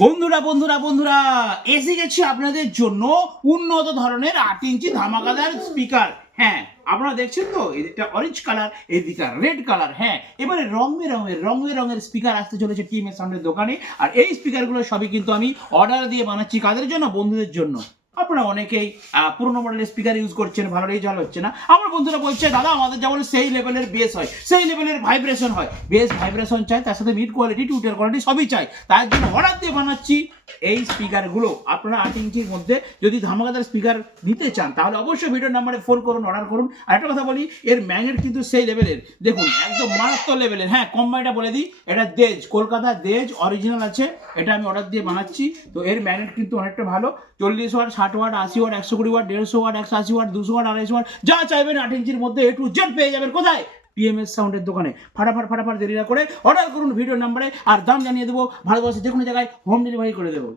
বন্ধুরা বন্ধুরা বন্ধুরা এসে গেছি আপনাদের জন্য উন্নত ধরনের 8 ইঞ্চি ধামাকাদার স্পিকার। হ্যাঁ, আপনারা দেখছেন তো, এদিকটা অরেঞ্জ কালার, এদিকটা রেড কালার। হ্যাঁ, এবারে রং বেরঙের স্পিকার আসতে চলেছে টিএমএস সাউন্ডের দোকানে। আর এই স্পিকারগুলো সবই কিন্তু আমি অর্ডার দিয়ে বানাচ্ছি। কাদের জন্য? বন্ধুদের জন্য। আপনারা অনেকেই পুরোনো মডেলের স্পিকার ইউজ করছেন, ভালো রেজাল্ট হচ্ছে না। আমার বন্ধুরা বলছে, দাদা আমাদের যেমন সেই লেভেলের বেস হয়, সেই লেভেলের ভাইব্রেশন হয়, বেস ভাইব্রেশন চাই, তার সাথে মিড কোয়ালিটি, টুটার কোয়ালিটি সবই চাই। তার জন্য অর্ডার দিয়ে বানাচ্ছি এই স্পিকারগুলো। আপনারা 8 ইঞ্চির মধ্যে যদি ধামাকাদার স্পিকার নিতে চান তাহলে অবশ্যই ভিডিও নাম্বারে ফোন করুন, অর্ডার করুন। আর একটা কথা বলি, এর ম্যাগনেট কিন্তু সেই লেভেলের, দেখুন একদম মারাত্মক লেভেলের। হ্যাঁ, কোম্পানিটা বলে দিই, এটা দেজ, কলকাতা দেজ অরিজিনাল আছে। এটা আমি অর্ডার দিয়ে বানাচ্ছি। তো এর ম্যাগনেট কিন্তু অনেকটা ভালো, 40 watt, 60 watt, 80 watt, 120 watt, 150 watt, 180 watt, 200 watt, 250 watt, যা চাইবেন 8 ইঞ্চির মধ্যে A to Z পেয়ে যাবেন। কোথায়? টিএমএস সাউন্ডের দোকানে। ফাটাফাট দেরি না করে অর্ডার করুন ভিডিও নাম্বারে, আর দাম জানিয়ে দেবো। ভারতবর্ষের যে কোনো জায়গায় হোম ডেলিভারি করে দেবো।